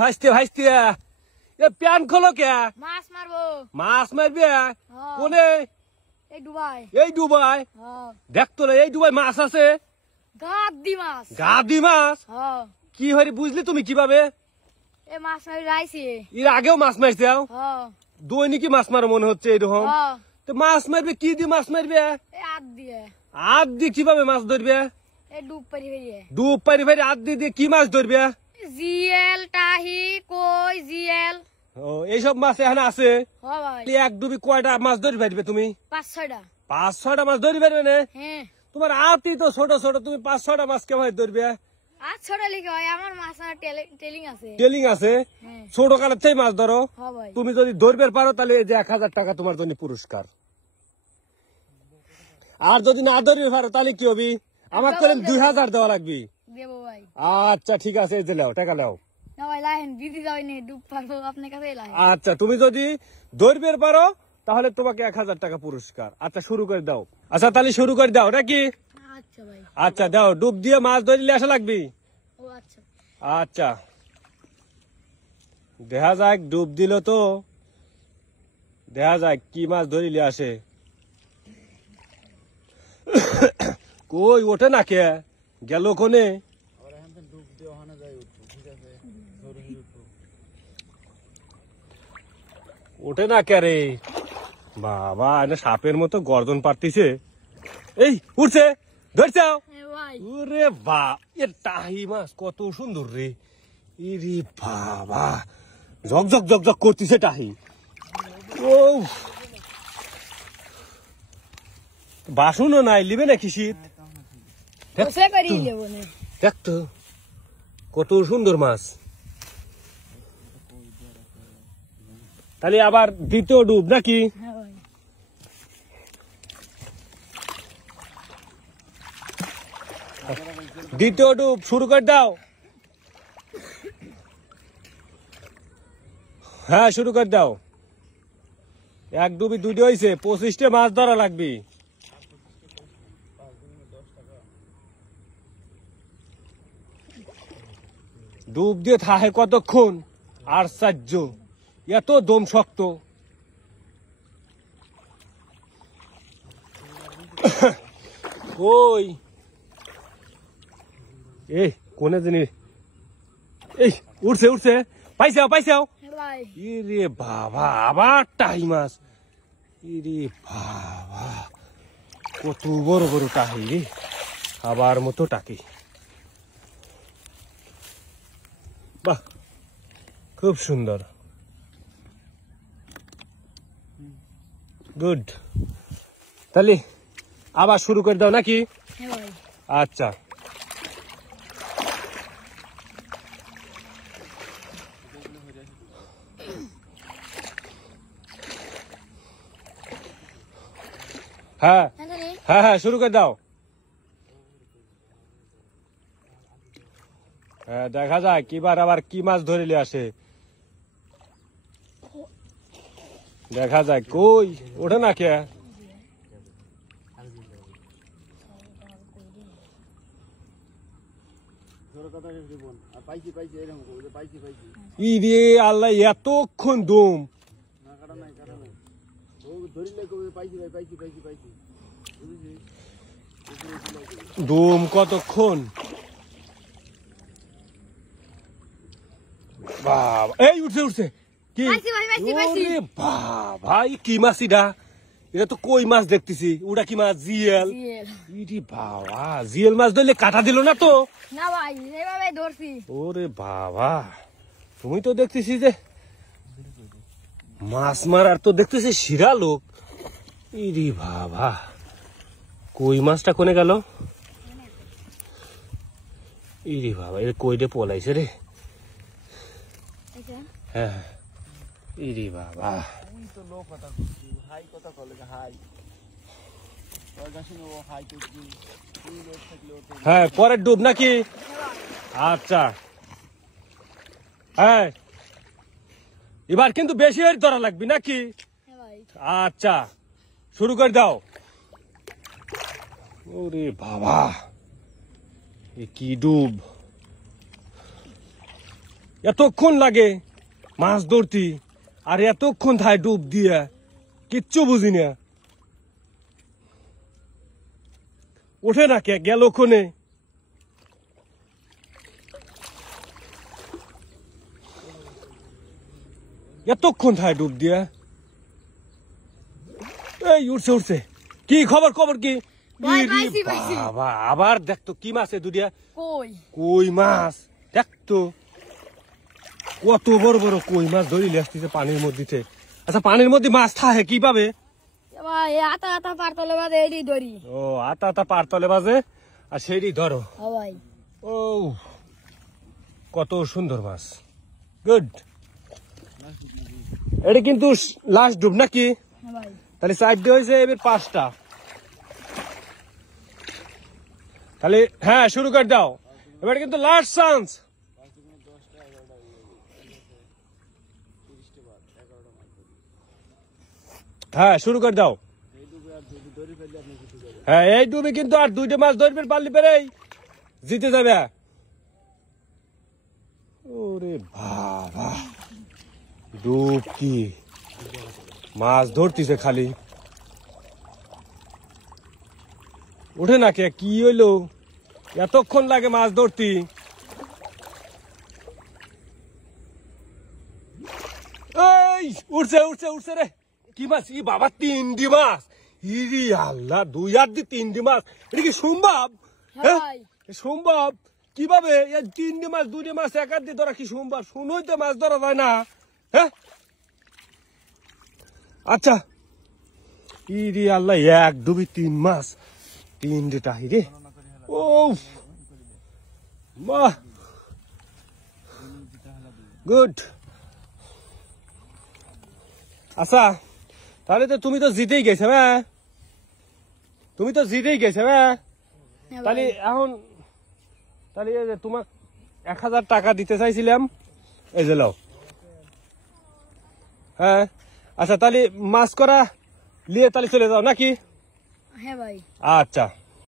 ভাইস্তে ভাইস্তে এ pan খোলো কে? মাছ মারবো। মাছ মারবে কোনে? এই ডুবাই। এই ডুবাই দেখতো রে, এই ডুবাই মাছ আছে? গাদ্দি মাছ। গাদি মাছ? কি হরি বুঝলি তুমি কিভাবে? এ মাছ মারি রাইছি। এর আগেও মাছ মারছে? দৈনিকই মাছ মারো মনে হচ্ছে এইরকম। তো মাছ মারবে কি দিয়ে? মাছ মারবে আদ দিয়ে। আদ দিয়ে কিভাবে মাছ ধরবে? ডুব পারি ফেরিয়ে। ডুব পারি ফেরি আদ দিয়ে কি মাছ ধরবে? জিএল, টাহি, কই, জিএল। ও এইসব মাছ এখানে আছে? ভাই এক ডুবি কয়টা মাছ ধরি পারবে তুমি? 5-6টা। 5-6টা মাছ ধরি পারবে না? হ্যাঁ। তোমার আতি তো ছোট ছোট, তুমি 5-6টা মাছ কেমন ধরবে? আর ছোট লিখে হয়, আমার মাছ টেলিং আছে। টেলিং আছে? ছোট কালের থেকে মাছ ধরো? তুমি যদি ধরবে পারো তাহলে এই যে 1000 টাকা তোমার জন্য পুরস্কার। আর যদি না ধরবে পারো তাহলে কি হবে? আমার করে 2000 দেওয়া লাগবে। দেবো ভাই। আচ্ছা ঠিক আছে, এই যে নাও টাকা নাও। না ভাই লাইন দিদি যাওনি, ডুব পারবো আপনার কাছে লাইন। আচ্ছা তুমি যদি ধরবে পারো তাহলে তোমাকে 1000 টাকা পুরস্কার। আচ্ছা শুরু করে দাও। আচ্ছা তাহলে শুরু করে দাও নাকি? আচ্ছা ভাই। আচ্ছা দাও, ডুব দিয়ে মাছ ধরলে আসা লাগবে। ও আচ্ছা। আচ্ছা দেখা যাক, ডুব দিল তো দেখা যাক কি মাছ ধরিলে আসে। কই ওঠে না কে? গেল কোনে? ওঠে না কে রে বাবা? সাপের মতো গর্জন পারতিছে। এই উঠছে, ধরছাও? ওরে বা, এ টাহি মাছ কত সুন্দর রে। ইরে বাবা, ঝকঝক ঝকঝক করতেছে টাহি। ও বাসনও নাই, লিবে নাকি শীত? দেখতো কত সুন্দর মাছ। তাহলে আবার দ্বিতীয় ডুব নাকি? দ্বিতীয় ডুব শুরু করে দাও। হ্যাঁ শুরু করে দাও। এক ডুবি দুটো হয়েছে, 25টা মাছ ধরা লাগবে। ডুব দিয়ে থাকে কতক্ষণ? আশ্চর্য, এত দম শক্ত। ওই এই কোনে জিনিস? এই উঠছে উঠছে, পাইছাও পাইছাও? ইরে বাবা, আবার টাহি মাছ। ইরে বাবা, কত বড় বড় টাহি রে, আবার মতো টাকি। বাহ খুব সুন্দর, গুড। তাহলে আবার শুরু করে দাও নাকি? আচ্ছা হ্যাঁ হ্যাঁ হ্যাঁ শুরু করে দাও। হ্যাঁ দেখা যায় কিবার আবার কি মাছ ধরিলে আসে। দেখা যায়, কই ওঠে না কে? ইরে আল্লাহ, এতক্ষণ দম। দম কতক্ষণ বাবা। এই উঠছে উঠছে, কি বাবা, কি মাছ এটা? এটা তো কই মাছ দেখতেছি। ওটা কি মাছ? জিএল? ইরে বাবা, জিএল মাছ ধরলে কাটা দিল না তো? না ভাই, এইভাবে ধরছি। ওরে বাবা, তুমি তো দেখতেছি যে মাছ মারার তো দেখতেছি শিরা লোক। ইরে বাবা, কই মাছটা কোনে গেল? ইরে বাবা, এর কইডে পলাইছে রে। হ্যাঁ ইরে বাবা, হ্যাঁ পরের ডুব নাকি? আচ্ছা হ্যাঁ, এবার কিন্তু বেশি হয়ে ধরা লাগবে নাকি? আচ্ছা শুরু করে দাও। ওরে বাবা, এ কি ডুব! এতক্ষণ লাগে মাছ ধরতি আর এতক্ষণ থায় ডুব দিয়ে কিচ্ছু বুঝি না। ওঠে না কে গেল ক্ষণে। এতক্ষণ থায় ডুব দিয়ে। এই উঠছে উঠছে। কি খবর খবর কি? ভাই, ইরে পাইছি, পাইছি। বাবা, আবার দেখতো কি মাছ দুটিয়া। কই কই মাছ দেখতো কত বড় বড় কই মাছ ধরিলে আসতেছে পানির মধ্যে। আচ্ছা পানির মধ্যে মাছ থাকে কি পাবে? এ ভাই আতা আতা পারতলে বাদে এডি ধরি। ও আতা আতা পার তলে বাজে আর সেইটি ধরো। হ্যাঁ ভাই। ও কত সুন্দর মাছ। গুড। এটা কিন্তু লাস্ট ডুব নাকি? হ্যাঁ ভাই। তাহলে সাইড দিয়ে হয়েছে এবার 5টা। তাহলে হ্যাঁ শুরু করে দাও। এবার কিন্তু লাস্ট চান্স। হ্যাঁ শুরু করে দাও। হ্যাঁ এই ডুবে কিন্তু আর 2টা মাছ ধরবে পারলি পেরেই জিতে যাবে। ওরে বাবা, ডুব কি মাছ ধরতিছে খালি। ওঠে না কে কি হইলো? এতক্ষণ লাগে মাছ ধরতি। এই উঠছে উঠছে উঠছে রে। কি মাছ? ই বাবা 3টি মাছ। ইরি আল্লাহ 2 আর 3টি মাছ। এটা কি সম্ভব? হ্যাঁ ভাই। সম্ভব কিভাবে? 3টি মাছ 2টি মাছ এক আর দিয়ে ধরা কি সম্ভব? শুনোই তো মাছ ধরা যায় না। হ্যাঁ আচ্ছা। ইরি আল্লাহ 1 2 3 মাছ 3টা রে। ও বাহ গুড। আচ্ছা তাহলে তো তুমি তো জিতেই গেছে হ্যাঁ, তুমি তো জিতেই গেছে হ্যাঁ। হ্যাঁ তাহলে ভাই। এখন তাহলে এই যে তোমার 1000 টাকা দিতে চাইছিলাম, এই যে লাও। হ্যাঁ আচ্ছা তাহলে মাছ করা নিয়ে তাহলে চলে যাও নাকি? হ্যাঁ ভাই। আচ্ছা।